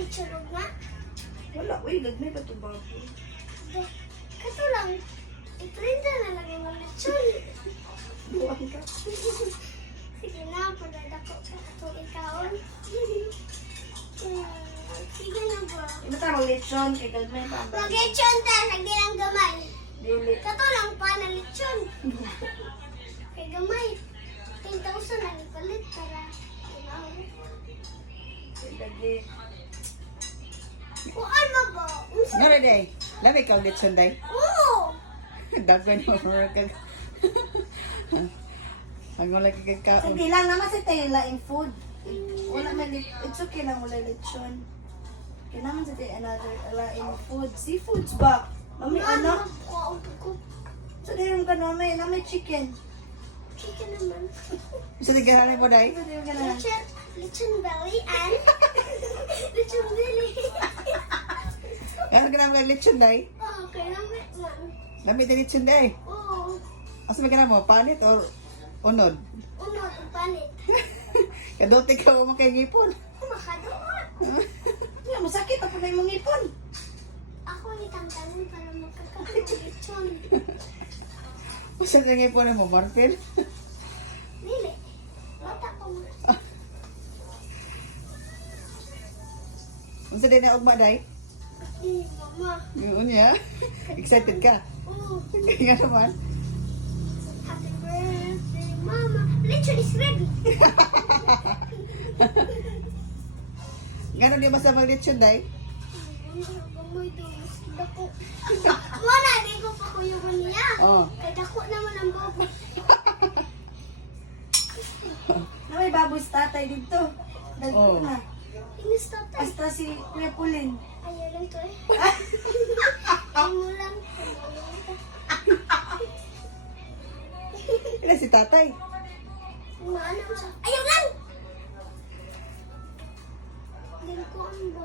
itsulog nga. Wala, uy, lagmay pa ito bago. Kato lang, iprinta na lang yung lechon. Buwan ka. Sige na, padadako ka atong ikaon. Sige na ba? Ito tarong lechon, kay lagmay pa. Mag-lechon ta, lagi lang gamay. Dili. Kato lang pa na lechon. Kay gamay. 10,000 na ipalit para Lagi. kuan mo ba? Unsa? Nga rin day. Labi ka ulit sunday. Oo! Dagan mo kag. Ang wala kagkaon. Hindi lang naman sa tayo laing food. Wala man, it's okay lang wala lechon. Kailangan sa tayo another laing food. Seafoods ba? Mami, ano? Sa tayo yung kanamay, namay chicken. Chicken naman. Isa tigaranin mo day. Sa tayo yung kanamay. Lechon belly and lechon belly. Ano ka naman kag lechon day? Oh, kaya naman man. Labi din lechon day. Oo. Asa may mo? Panit or unod? Unod, panit. Kadote ka mo kay ngipon. Makadoon. Nga, masakit ako na yung mga ipon. Ako itangtangan para makakain ng lechon. Usa ka ngipon mo, Martin? Dili. Bata ko mo. Unsa din na ugma day? Mama. Yun niya. Excited ka? Oo. Nga naman. Happy birthday, Mama. Lechon is ready. Nga di basta mag lechon day? Gamoy daw. Dako. Wala, di ko pa kuyugan niya. Oh. Kaya dako naman ang bobo. Na may baboy sa tatay dito. Dagdag Oh. na. Inis tatay. Hasta si Kuya Pulin. Ayaw lang to eh. Ayaw mo lang. Ila si tatay. Maano siya. Ayaw lang! Hindi ko ang ba.